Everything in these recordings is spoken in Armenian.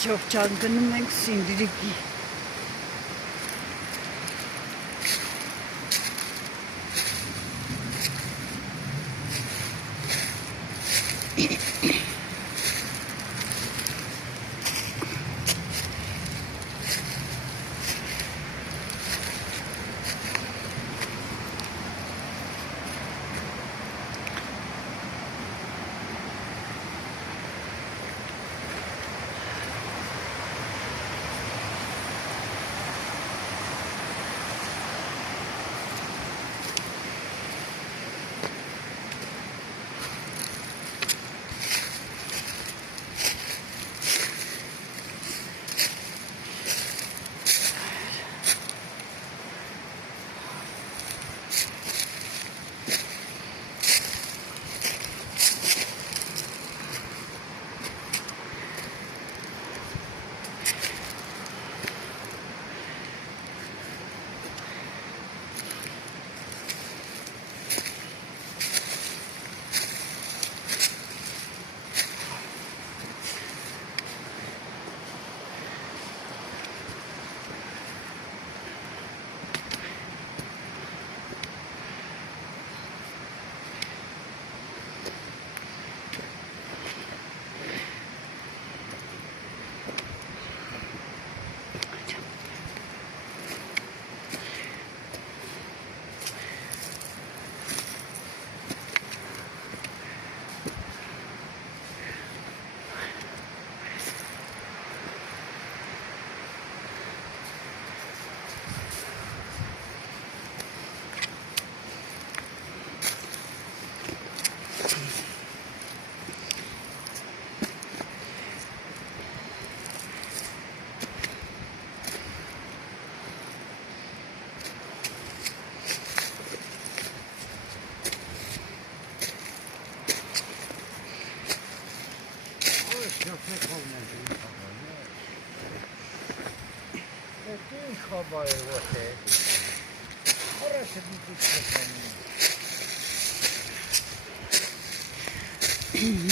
Շողջան գնում ենք Սինդրիկի։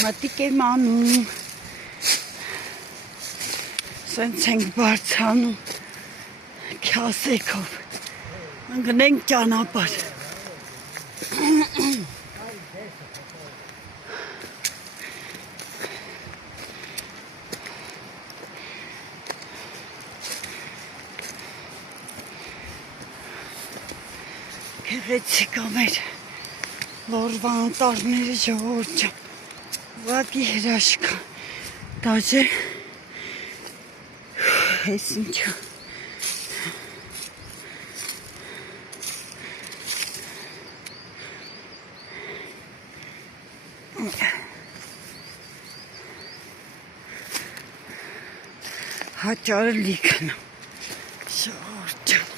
Մատիկ եմ անում, սենց ենք բարձանում, քյասեքով, ընգնենք ճանապար։ Գեղեցիկ ա մեր լորվա անտառները ժողովուրդ ջան, ուղղակի հրաշք ա, դաժե էս ինչա։ Հաճարը լիքն ա, ժողովուրդ ջան։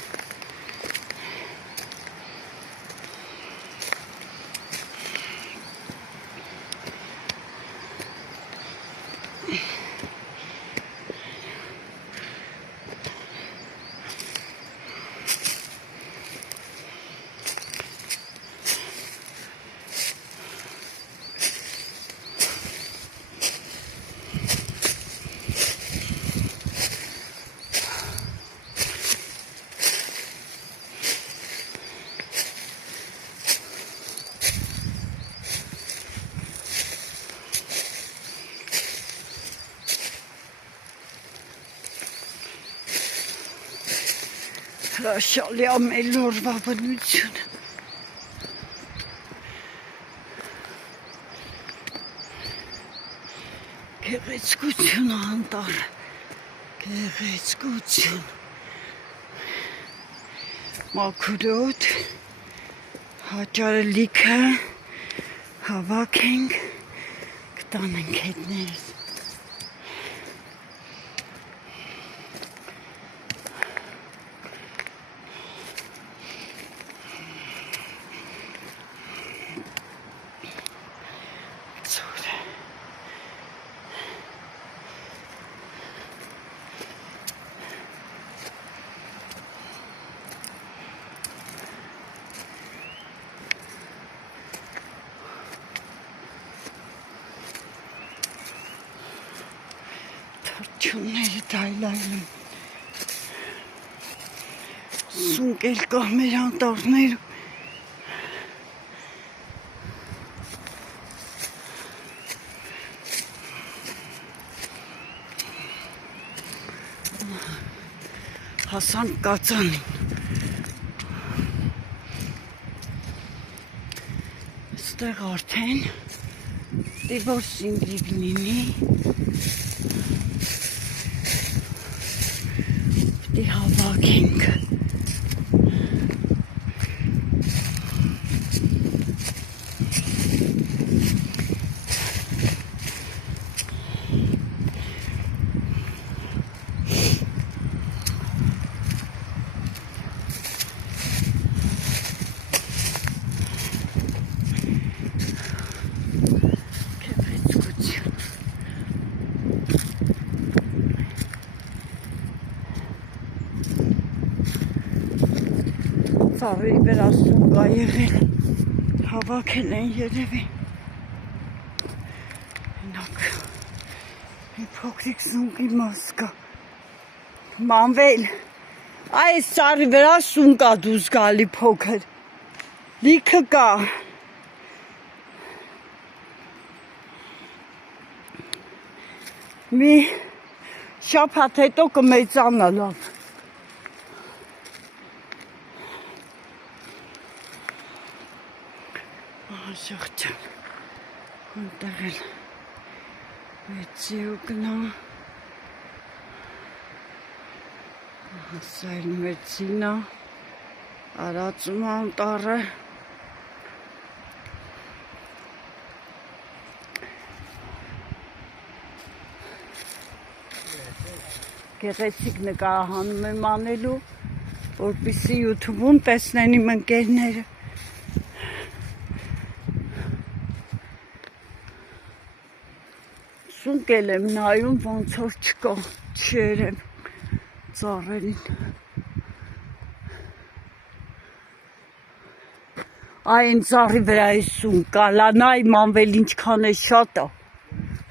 Հրաշալի ա մեր լորվա բնությունը։ Գեղեցկություն ա անտառը, գեղեցկություն։ Մաքուրոտ, հաճարը լիքը, հավաք ենք, կտանենք հետներս։ գոչունները դայլայլում։ Սունկել կա մեր անտառներում։ Հասանք կածանին։ Ստեղ արդեն դիվոր սինգիվ լինի։ Դի հավաքենք։ Ծառի վերասում կա եղել, հավաքել են երևի։ Հենակ, մի փոքրիկ սունկի մաս կա։ Մանվել, այս ծառի վերասում կա դուս գալի փոքր, լիքը կա։ Մի շաբաթ հետո կմեծանա լավ։ Աշախճան, հոնտեղ էլ մեծի ու գնա, հասա էլ մեծինա, արածում անտարը, գեղեցիկ նկարահանում եմ անելու, որպեսզի YouTube-ում տեսնեն իմ ընկերները։ Սունկել եմ նայում, ոնց որ չկա, չերեմ ծառերին։ Այն ծառի վրա է սունկա, լանայ մանվել ինչքան է շատ է։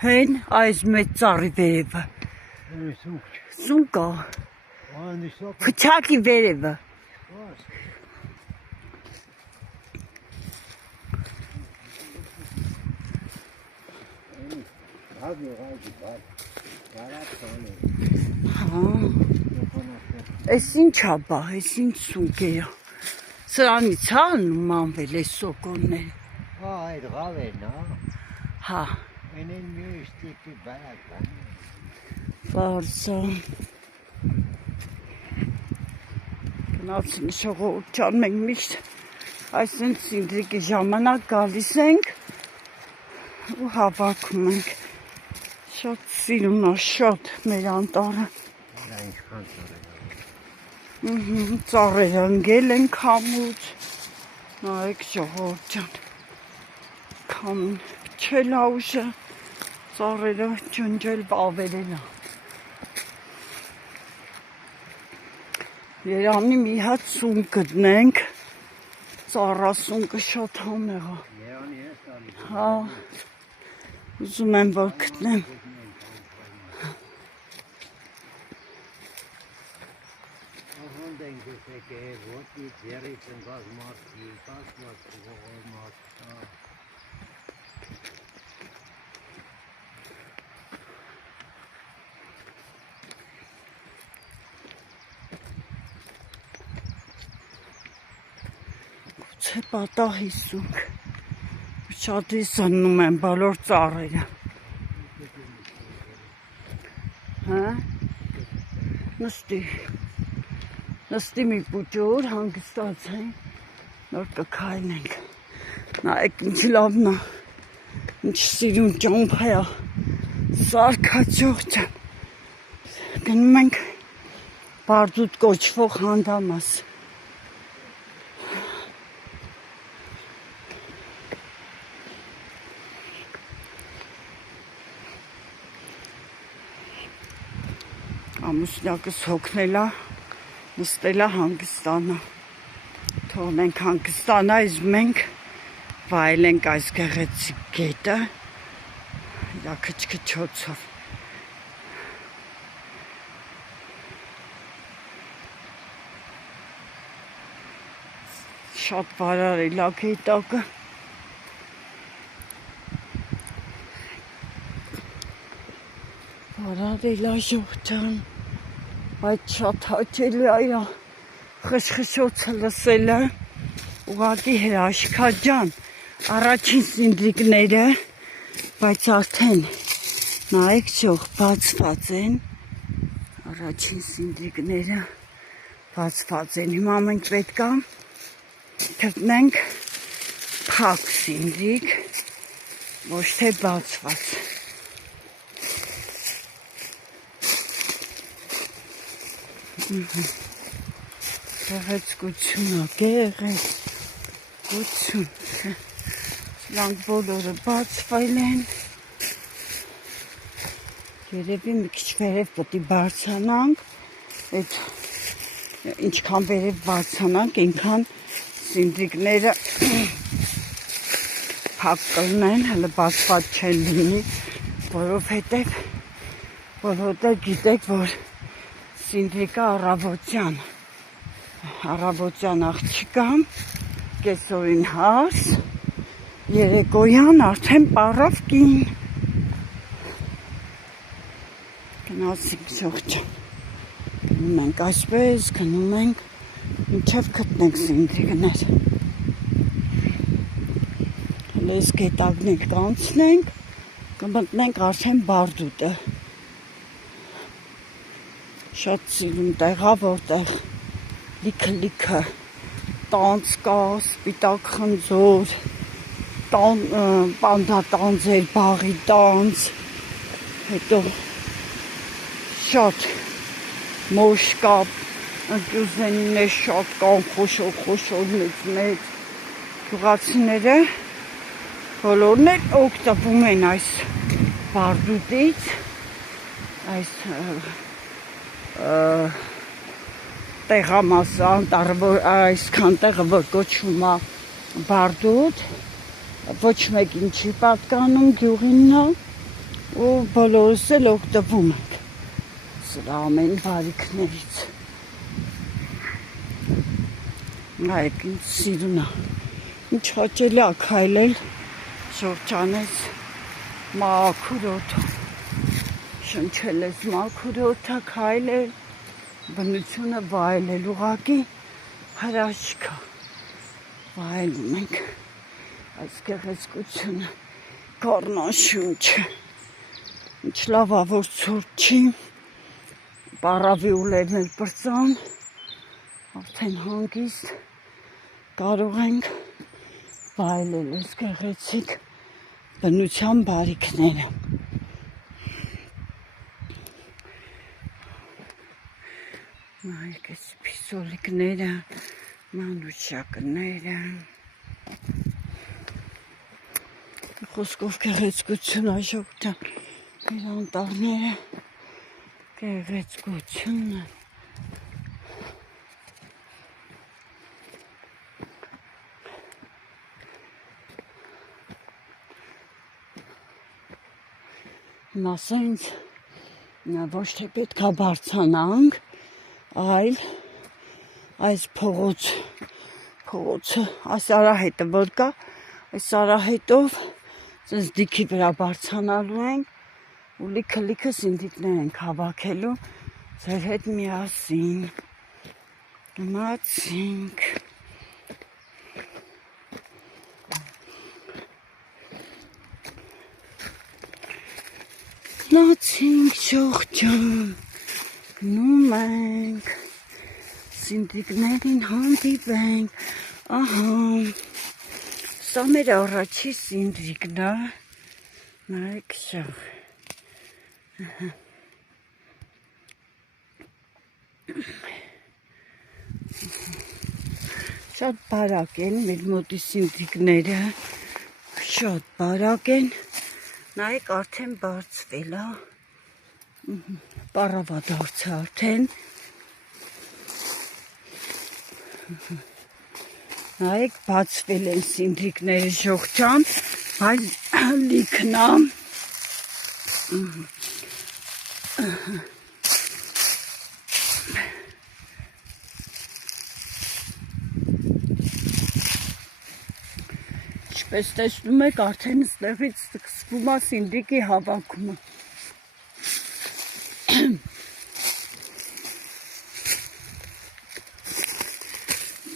Հեն այս մեծ ծառի վերևը։ Սունկա։ Փչակի վերևը։ Էս ինչ ա բա, էս ինչ սունկերա։ Սրանից հա մանվել է սոկոնները։ Հա, այդ ղավերն հա։ Հա։ Են են մյուս տիպի բարակ բան։ Բարսա։ Գնացինք ժողովուրդ մենք միշտ այսինչ սինդրիկի ժամանակ գալիս ենք ու հավաքում ենք։ Շատ սիրուն է, շատ մեր անտառը։ Դա ինչքան ծառեր։ Ծառերը ընկել են քամուց։ Նայեք ժողովուրդ ջան։ Քամին չել ա ուժը, ծառերը ջնջել բավերել ա։ Երանի մի հատ սուն գտնենք, ծառասունկը շատ համեղ ա։ Երանի ես տալի։ Հա, ուզում եմ որ գտնեմ։ Ահոնդենք եսեք է, ոտի ձերից ընկած մարդի, կասված կողոր մարդ։ Գուցե պատահի սունկ։ Շատ սննում են բոլոր ծառերը։ Հա? Նստի մի պուճուր հանգստացեն, նոր կքայլենք։ Նայեք ինչ լավն է, ինչ սիրուն ճամփա է, սարքաճող ջան։ Գնում ենք Բարդուտ կոչվող հանդամաս։ Ամուսնյակս հոգնել է, նստել է հանգստանա։ Թողնենք հանգստանա, իսկ մենք վայելենք այս գեղեցիկ գետը իր քչքչոցով։ Շատ բարարել է գետակը։ Բարարել է ժողջան, բայց շատ հաճելի է խշխշոցը լսելը, ուղղակի հրաշքա ջան, առաջին սինդրիկները, բայց արդեն նայեք շող բացված են, առաջին սինդրիկները բացված են, հիմա մենք պետք է գտնենք փակ սինդրիկ, ոչ թե բացված։ Գեղեցկություն, գեղեցկություն, սրանք բոլորը բացվել են, երևի մի քիչ վերև պետք է բարձրանանք, այդ ինչքան վերև բարձրանանք, այնքան սինդրիկները փակ կլինեն, հələ բացված չեն լինի, որովհետև գիտեք, որ սինդրիկը առավոտյան աղջիկա, կեսօրին հարս, երեկոյան արդեն պարավ կին։ Գնացինք ժողջան, գնում ենք այսպես, գնում ենք, մինչև գտնենք սինդրիկներ։ Հələ այս գետակներ կանցնենք, կմտնենք արդեն Բարդուտը։ Շատ սիրուն տեղա, որտեղ լիքը տանձ կա, սպիտակ խնձոր, պանդա տանձեր, բաղի տանձ, հետո շատ մոշ կա, ընկյուզենիներ շատ կան, խոշոր մեծ, գյուղացիները բոլորն էլ օգտվում են այս Բարդուտից, այսքան տեղը, որ կոչվում է Բարդուտ, ոչ մեկին չի պատկանում գյուղինն է, ու բոլորս էլ օգտվում ենք սրա ամեն բարիքներից։ Նայեք, ինձ սիրուն է, ինչ հաճելի է քայլել Ժողջանից մաքուր օդով, շնչել ես մաքուր օդը, քայլել, բնությունը վայելել, ուղղակի հրաշք է, վայելում ենք այս գեղեցկությունը, գառնաշունչը, ինչ լավ է, որ ցուրտ չի, պարավի ուլերն էլ պրծան, արդեն հանգիստ կարող ենք վայելել այս գեղեցիկ բնության բարիքները։ Նայեք այս փիսոլիկները, մանուշակները, խոսքով գեղեցկություն է ժողջան, իր անտառները գեղեցկություն են։ Հիմա սենց ոչ թե պետք է բարձրանանք, այլ այս փողոցը, այս արահետը որ կա, այս արահետով սենց դիքի վրա բարձրանալու ենք ու լիքը սինդրիկներ ենք հավաքելու ձեր հետ միասին։ Գնացինք։ Գնացինք Ժողջան, գնում ենք, սինդրիկներին հանդիպենք, ահա, սա մեր առաջի սինդրիկն է, նայեք շող, շատ բարակ են մեր մոտի սինդրիկները, շատ բարակ են, նայեք արդեն բարձվել է, պարավա դարձը արդեն, նայեք բացվել են սինդրիկները Ժողջան, բայց լիքն է, Ինչպես տեսնում եք, արդեն ստեղից սկսվում է սինդիկի հավաքումը։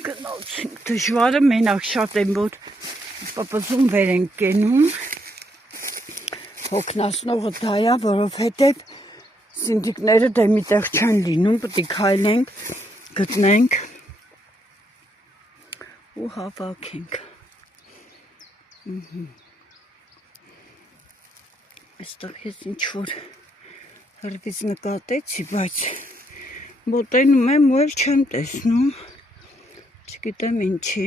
Գնացինք դժվարը մենակ շատ են, որ պպզում վեր են կենում։ Հոգնածնողը դա է, որովհետև սինդիկները դե մի տեղ չեն լինում, պետք է քայլենք, գտնենք ու հավաքենք։ Այստեղ ես ինչ-որ հրվից նկատեցի, բայց մոտենում եմ ու էլ չեմ տեսնում, չգիտեմ ինչի։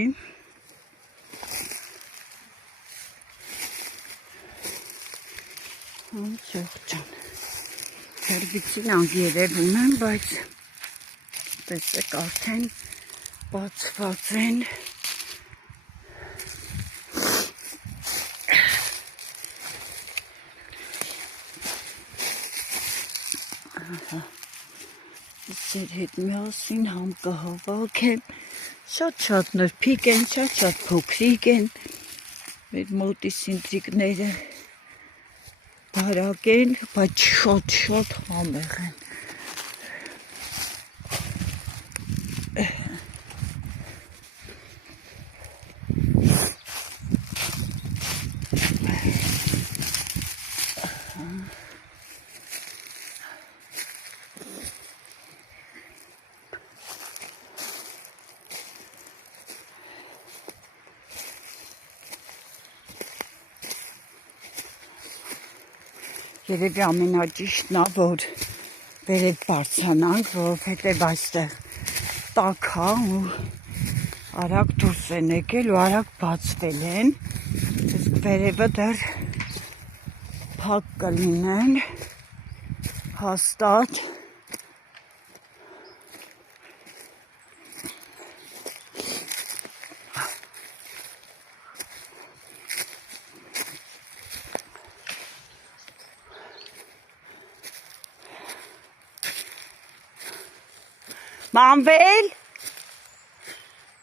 Ջող ջան, հրվիցին անգերևում եմ, բայց տեսեք արդեն բացված են։ Ձեր հետ միասին համ կհավաքեմ, շատ նրբիկ են, շատ փոքրիկ են, մեր մոտի սինտրիկները բարակ են, բայց շատ համեղ են։ Երևի ամենաճիշտն է, որ վերև բարձրանանք, որովհետև այստեղ տաք է ու արագ դուրս են եկել ու արագ բացվել են, իսկ վերևը դեռ փակ կլինեն, հաստատ։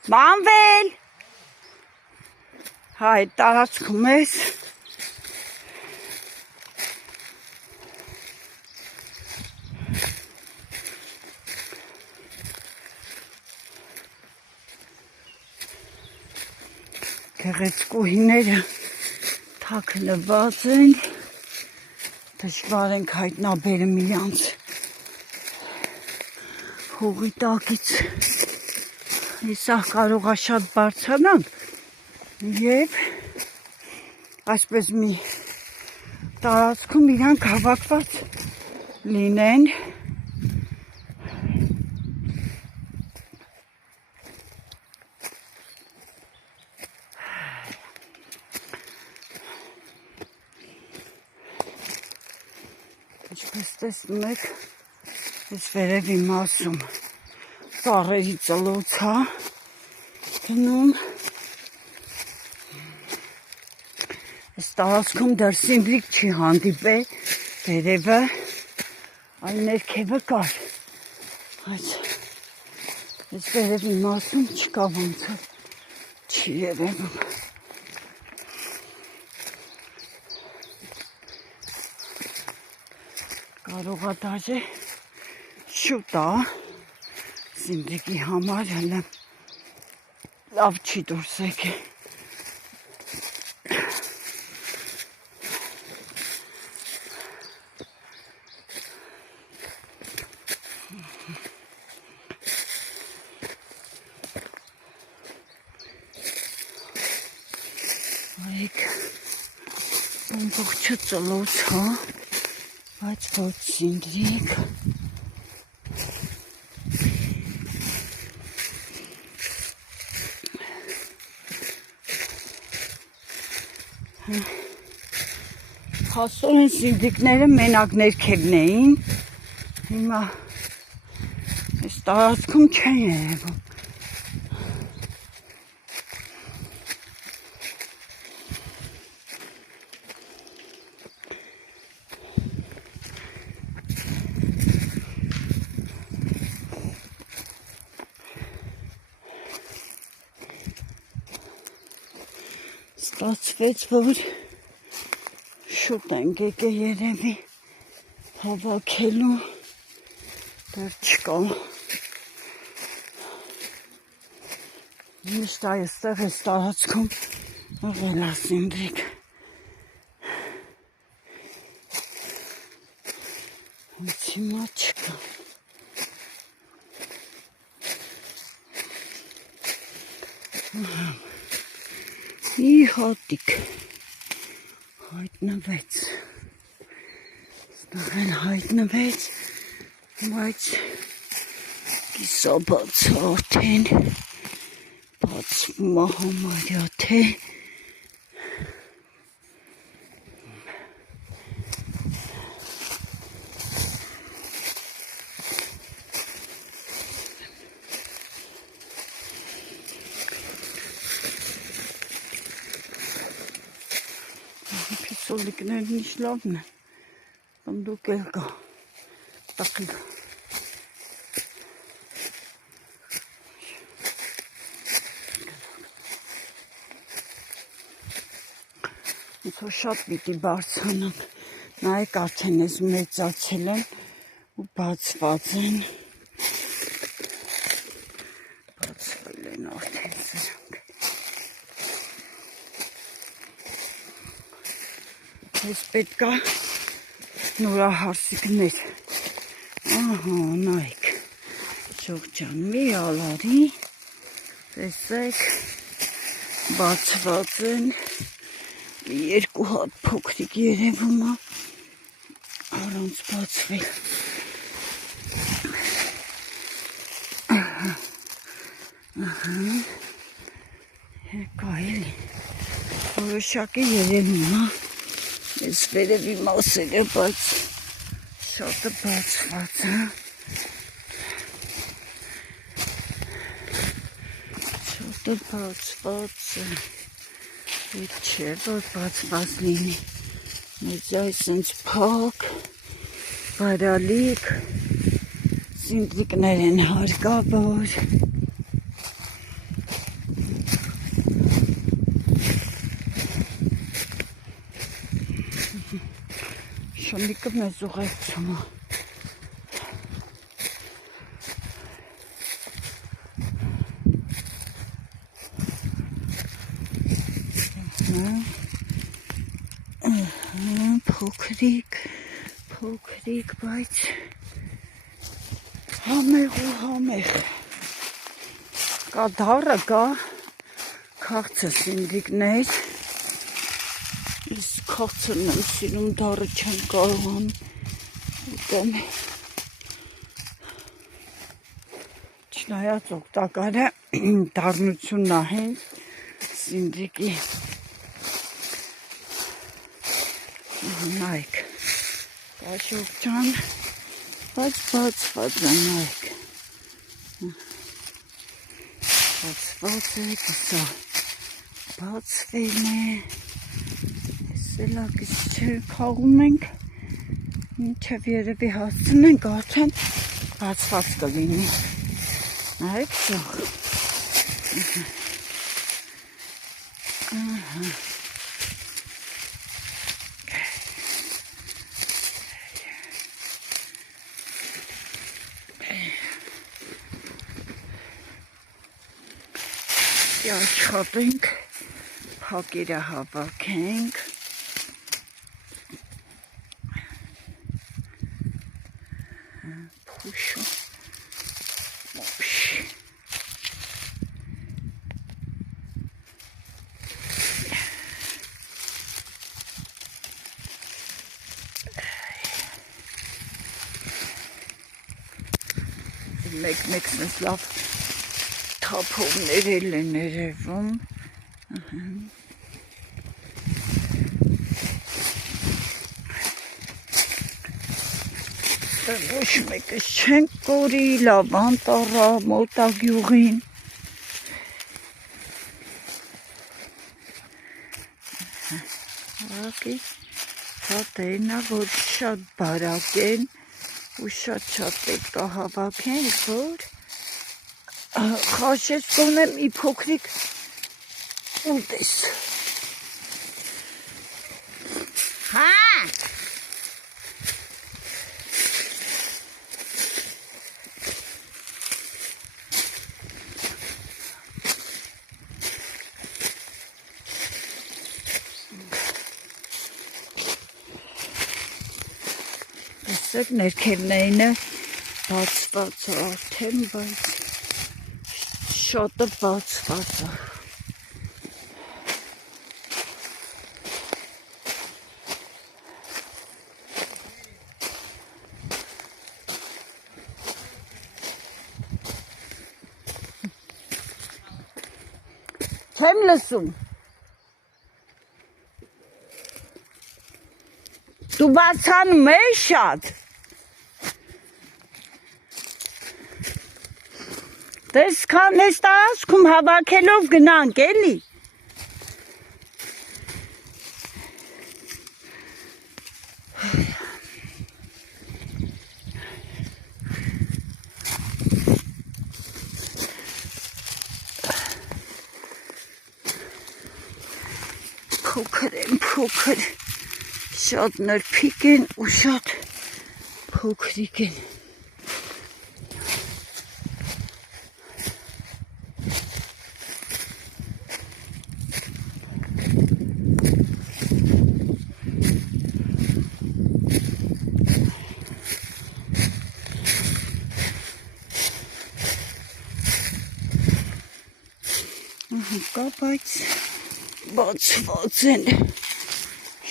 Մանվել, հա այդ տարածքում ես, գեղեցկուհիները թաքնված են, դժվար ենք հայտնաբերում իրանց հողի տակից, սա կարող է շատ բարձրանանք և այսպես մի տարածքում իրանք հավաքված լինեն։ Ինչպես տեսնում եք, ես վերևի մասում ծառերի ծլոց է գնում։ Այս տարածքում դեռ սինդրիկ չի հանդիպել, վերևը, այլ ներքևը կար, բայց այս վերևի մասում չկա, ոնց է չի երևում։ Կարող է դաժե շուտ է, սինդրիկի համար հələ լավ չի դուրս եկել։ Այք ամբողջը ծլոց է, բայց ոչ սինդրիկ։ Հասուն են սինդիկները մենակ ներքևն էին, հիմա այս տարածքում չեն երևում։ Ստացվեց, որ շուտ ենք եկե երևի հավաքելու դեռ չկա։ Միշտ այստեղ էս տարածքում եղել է Սինդրիկ։ Հենց հիմա չկա։ Մի հատիկ հայտնվեց։ Ստեղ էլ հայտնվեց, բայց կիսաբաց արդեն բացվում է համարյա թե Սոլիկներն ինչ լավն է, ընդուք էլ կա, տակլ։ Ոնց շատ պիտի բարձրանան, նայեք արդեն ես մեծացել են ու բացված են, բացվել են արդեն սրանք։ Ես պետք է նորահարսիկներ, ահա նայք, շողջան մի ալարի, տեսեք, բացված են, երկու հատ փոքրիկ երևում է, առանց բացվել, եկա էլի, որոշակի երևում է, ես վերևի մասերը, բայց շատը բացված է, շատը բացված է, հետ չէ, որ բացված լինի, մեծ այս ինձ փակ, բարալիք, Սինդրիկներ են հարկավոր, Շամիկը մեզ ուղեկցում է։ Փոքրիկ, բայց համեղ ու համեղ։ Կա դառը, կա քաղցը Սինդրիկներ, իսկ քաղցրն եմ սիրում, դառը չեմ կարողանում ուտեմ։ Չնայած օգտակար է դառնությունն է հենց Սինդրիկի։ Նայք, կաշոկջան, բայց բացված է, նայք։ Բացված է, կսա բացվել է, սելակից չքաղում ենք, մինչև երևի հասցնենք, արդեն բացված կլինի։ Նայք ճող։ Աշխատենք, փակերը հավաքենք, փուշը, մոշ, մեկ-մեկն ես լավ թափողներ էլ են երևում, ոչ մեկս չենք կորի, լավան տառա, մոտագյուղին, հատերն է, որ շատ բարակ են ու շատ պետք է հավաքենք, որ խաշեց կոնեմ ի փոքրիկ ուտես, Հա։ Տեսեք ներքևնայինը բացված է արդեն, բայց շոտը բացված է։ Չեմ լսում։ Դու բացանում ես շատ։ Տես քան ես տարածքում հավաքելով գնանք էլի։ Փոքր, շատ նրբիկ են ու շատ փոքրիկ են։ Կա, բայց բացված են,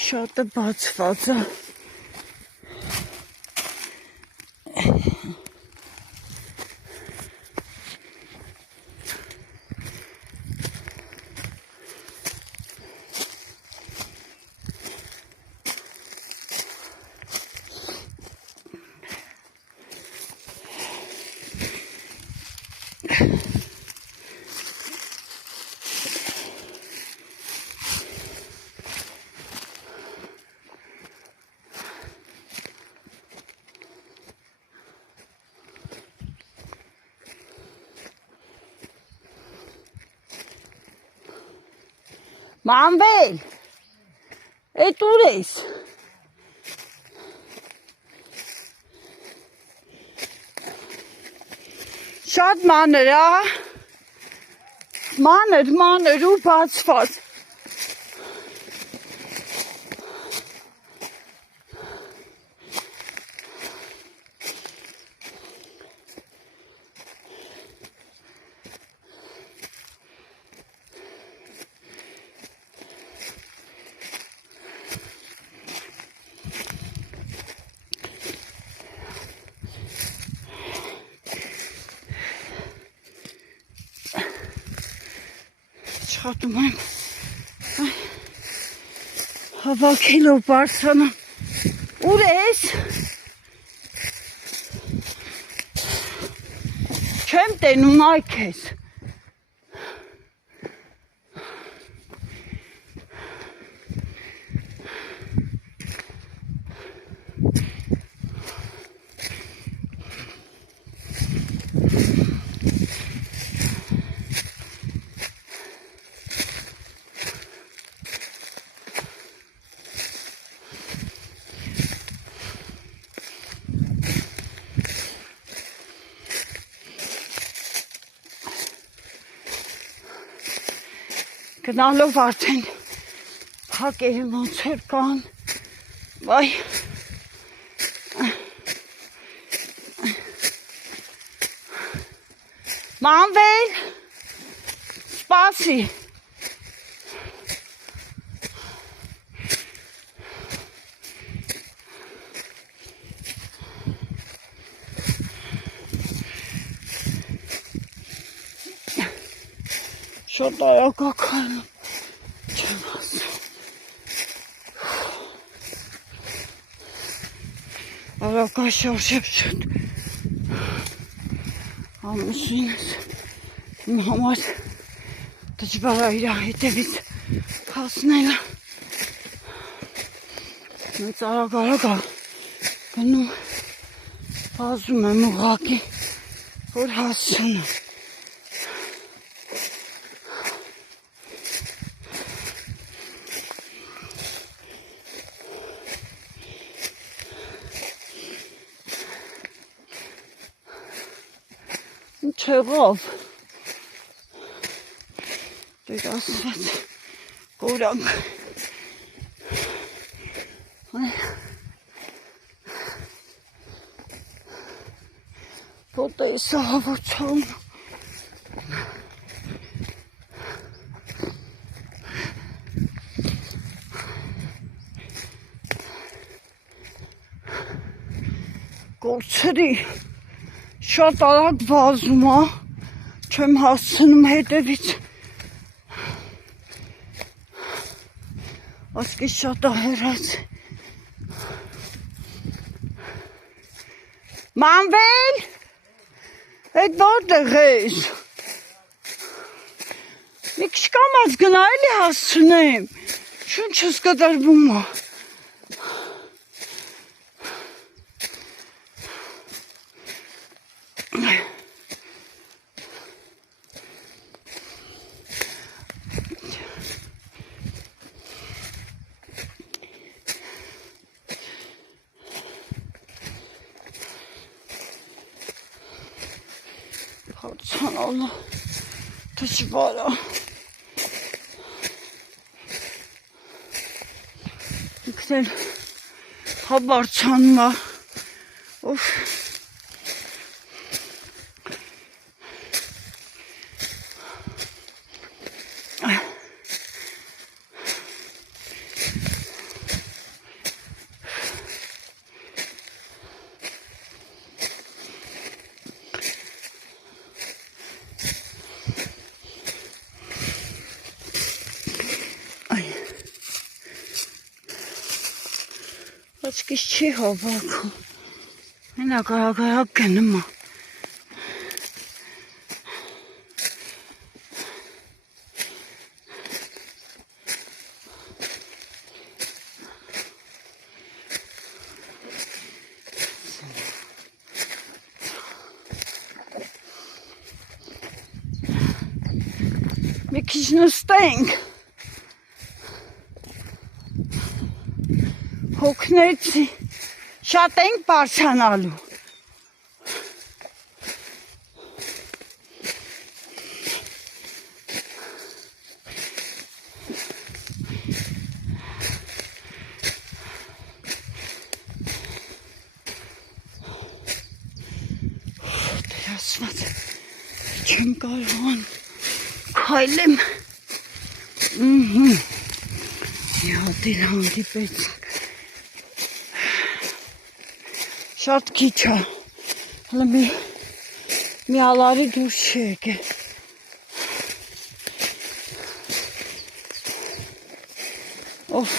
շատը բացված է։ Մանվել, էդ ուր ես։ Շատ մանր է, մանր ու բացված։ Աշխատում եմ հավաքելով բարձրանամ։ Ուր ես։ Չեմ տենում այ քեզ։ Գնալով արդեն փակերը ոնց էր կան, վայ, մանվել, սպասի, շատ արագակայնում, չեմ ասում, արագաշարժև շատ, ամուսինս իմ համար դժվար է իր հետևից հասնելը, մեծ արագ գնում, բազում եմ ուղղակի, որ հասցնեմ, ցեղով դեր ասած կորանք Պոտեսը հավոցան Գործերի շատ արագ վազում է, չեմ հասցնում հետևից ասկի շատ ահերած Մանվել Այդ որտեղ ես Մի քիչ կամաց գնա էլի հասցնեմ Շունչս կդարվում է Հարցանալը դժվար է ինքն էլ հավարցանում է Ուֆ Աչքիս չի հավաքում, հենա կարագարակ գնում է Մի քիչ նստենք Հոգնեցի, շատ ենք բարձանալու Դեր ասված, չեմ կարողան քայլեմ Մի հատիլ հանդիպեցինք Շատ քիչ է, հələ մի ալարի դուրս չի եկել Օհ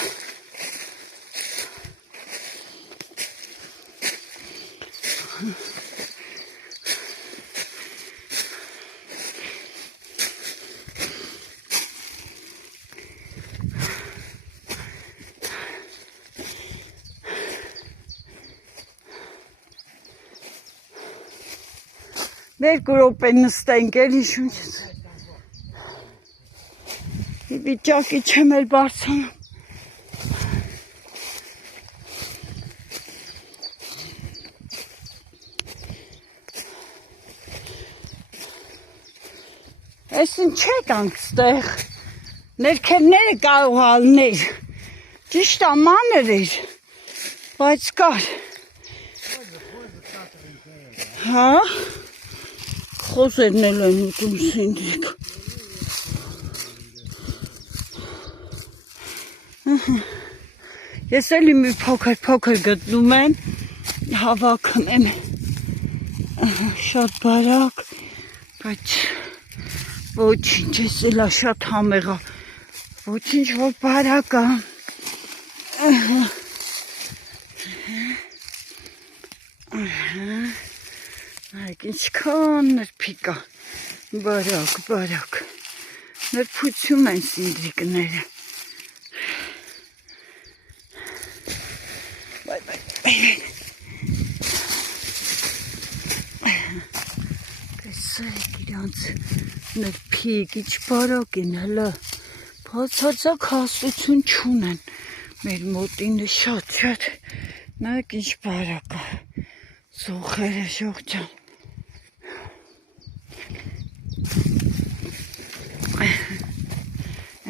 Երկու րոպե նստենք էլի շունչս Վիճակի չեմ էլ բարձանում Ես ինչ եք անք ստեղ Ներքևները կարող ալներ Ճիշտ ամանր էր Բայց կար Հա Խոզերն էլ են ուտում սինդիկ Ես էլի մի փոքր գտնում եմ Հավաքում եմ Շատ բարակ Բայց ոչինչ ես էլա շատ համեղա Ոչինչ որ բարակ է Այք ինչքան նրբիկ է Բարակ Նրբություն են սինդիկները Տեսեք իրանց նրբիկ, ինչ բարակ են հլը Բացարձակ հաստություն չունեն Մեր մոտինը շատ Նայեք ինչ բարակ է Զոխերը շողջան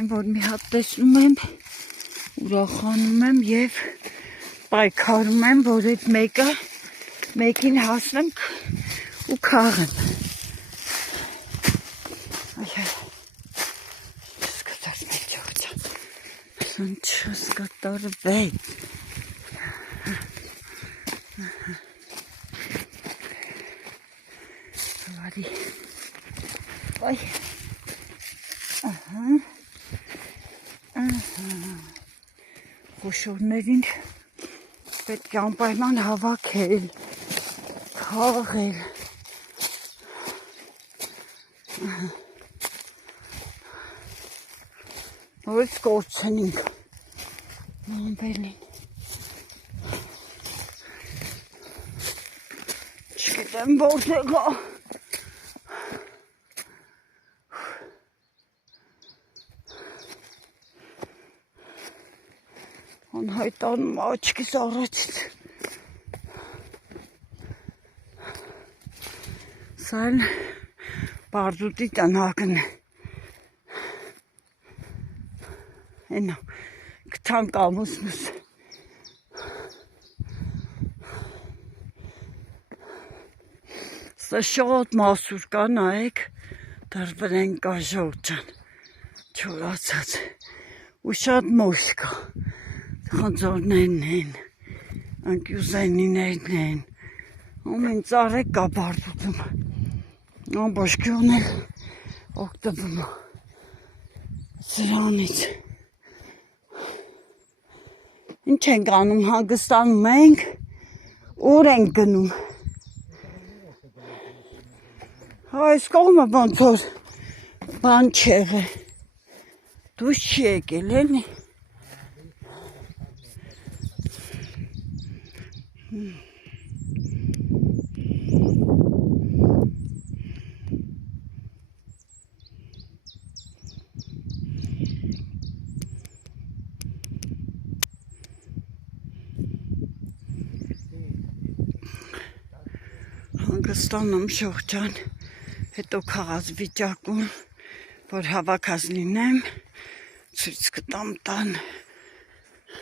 որ մի հատ տեսնում եմ, ուրախանում եմ եւ պայքարում եմ, որ այդ մեկին հասնեմ ու քաղեմ։ Չսկտար մեջ ողջան։ Սան չսկտար վեյ։ Վարի։ Այ։ Խոշորներին պետք է անպայման հավաքել, քաղել։ Որից կորցնենք ամբելին։ Չգիտեմ որտեղ է։ Անհայտանում աչքիս առաջից։ Սա էլ բարդուտի տնակն է։ Այնա, կթան կամուսնուս։ Սա շատ մասուր կա, նայեք, դրվրեն կա ժողջան, չորացած, ու շատ մոշ կա, խնձորներն են, անկյուզենիներն են, ամեն ծառեք կա բարդուտում, ամբոշկյոն էլ ոգտվում է, սրանից, ինչ ենք անում, հանգստանում ենք, ուր ենք գնում, այս կողմը ոնց որ բան չեղը, դուս չի եկել էլի։ Հանգստանում շողջան, հետո քաղաց վիճակում, որ հավաքած լինեմ, ցույց կտամ տան